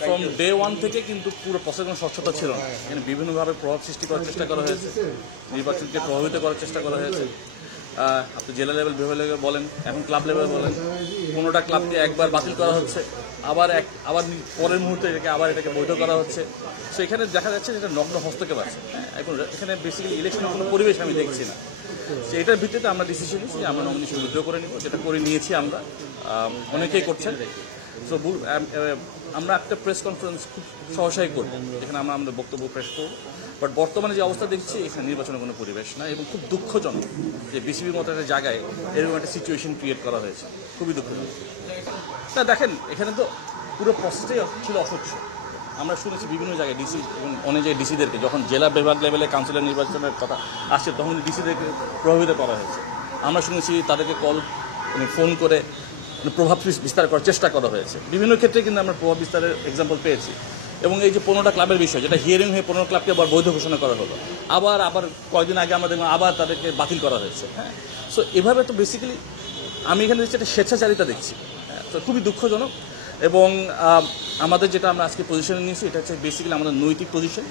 From day one থেকে কিন্তু পুরো প্রসেস কোনো স্বচ্ছতা ছিল না। এখানে বিভিন্নভাবে প্রভাব সৃষ্টি করার চেষ্টা করা হয়েছে, নির্বাচনকে প্রভাবিত করার চেষ্টা করা হয়েছে। আপনি জেলা লেভেল, বিভাগ লেভেল বলেন, এখন ক্লাব লেভেল বলেন, 15টা ক্লাবকে একবার বাতিল করা হচ্ছে, আবার পরের মুহূর্তে এটাকে বৈধ করা হচ্ছে। সো এখানে দেখা যাচ্ছে যে এটা নগ্ন হস্তক্ষেপ আছে। এখন এখানে বেসিক্যালি ইলেকশনের কোনো পরিবেশ আমি দেখছি না। তো এটার ভিত্তিতে আমরা ডিসিশন নিচ্ছি যে আমরা নমিনেশন উইথড্র করে নিব, যেটা করে নিয়েছি আমরা, অনেকেই করছেন। সো আমরা একটা প্রেস কনফারেন্স খুব সহসাই করব, যেখানে আমরা আমাদের বক্তব্য পেশ করব। বাট বর্তমানে যে অবস্থা দেখছি, এখানে নির্বাচনের কোনো পরিবেশ না, এবং খুব দুঃখজনক যে বিসিবির মতো একটা জায়গায় এরকম একটা সিচুয়েশন ক্রিয়েট করা হয়েছে, খুবই দুঃখজনক। তা দেখেন, এখানে তো পুরো প্রসেসটাই ছিল অস্বচ্ছ। আমরা শুনেছি বিভিন্ন জায়গায় ডিসি এবং অনেক জায়গায় ডিসিদেরকে, যখন জেলা বিভাগ লেভেলে কাউন্সিলর নির্বাচনের কথা আসছে, তখন ডিসিদেরকে প্রভাবিত করা হয়েছে। আমরা শুনেছি তাদেরকে ফোন করে প্রভাব বিস্তার করার চেষ্টা করা হয়েছে। বিভিন্ন ক্ষেত্রে কিন্তু আমরা প্রভাব বিস্তারের এক্সাম্পল পেয়েছি। এবং এই যে 15টা ক্লাবের বিষয়, যেটা হিয়ারিং হয়ে 15 ক্লাবকে আবার বৈধ ঘোষণা করা হলো, আবার কয়েকদিন আগে আমরা দেখলাম আবার তাদেরকে বাতিল করা হয়েছে। হ্যাঁ, সো এভাবে তো বেসিক্যালি আমি এখানে দেখছি একটা স্বেচ্ছাচারিতা দেখছি। হ্যাঁ, তো খুবই দুঃখজনক। এবং আমাদের যেটা আমরা আজকে পজিশনে নিয়েছি, এটা হচ্ছে বেসিক্যালি আমাদের নৈতিক পজিশন,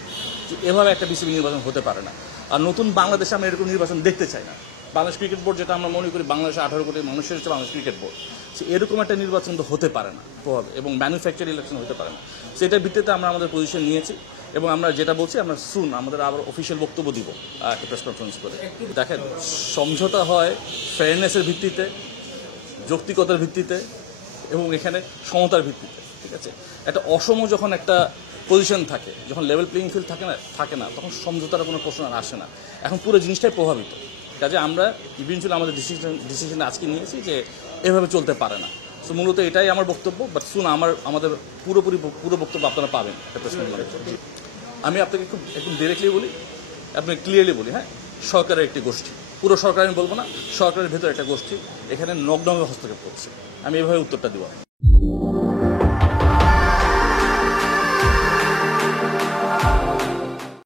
যে এভাবে একটা বিসিবি নির্বাচন হতে পারে না। আর নতুন বাংলাদেশে আমরা এরকম নির্বাচন দেখতে চাই না। বাংলাদেশ ক্রিকেট বোর্ড, যেটা আমরা মনে করি বাংলাদেশে 18 কোটি মানুষের হচ্ছে বাংলাদেশ ক্রিকেট বোর্ড, সে এরকম একটা নির্বাচন তো হতে পারে না প্রভাব, এবং ম্যানুফ্যাকচার ইলেকশন হতে পারে না। সেটার ভিত্তিতে আমরা আমাদের পজিশন নিয়েছি, এবং আমরা যেটা বলছি, আমরা আমাদের আবার অফিসিয়াল বক্তব্য দিব একটা প্রেস কনফারেন্স করে। দেখেন, সমঝোতা হয় ফেয়ারনেসের ভিত্তিতে, যৌক্তিকতার ভিত্তিতে, এবং এখানে সমতার ভিত্তিতে। ঠিক আছে, একটা অসম যখন একটা পজিশন থাকে, যখন লেভেল প্লেইং ফিল্ড থাকে না, তখন সমঝোতার কোনো প্রশ্ন আর আসে না। এখন পুরো জিনিসটাই প্রভাবিত। কাজে আমরা ইভেনচুয়ালি আমাদের ডিসিশন আজকে নিয়েছি যে এভাবে চলতে পারে না। সো মূলত এটাই আমার বক্তব্য। বাট আমাদের পুরো বক্তব্য আপনারা পাবেন প্রেস কনফারেন্সে। আমি আপনাকে খুব একদম ডিরেক্টলি বলি, আপনাকে ক্লিয়ারলি বলি, হ্যাঁ, সরকারের একটি গোষ্ঠী, পুরো সরকার আমি বলবো না, সরকারের ভেতর একটা গোষ্ঠী এখানে নগ্নভাবে হস্তক্ষেপ করছে। আমি এভাবে উত্তরটা দিব।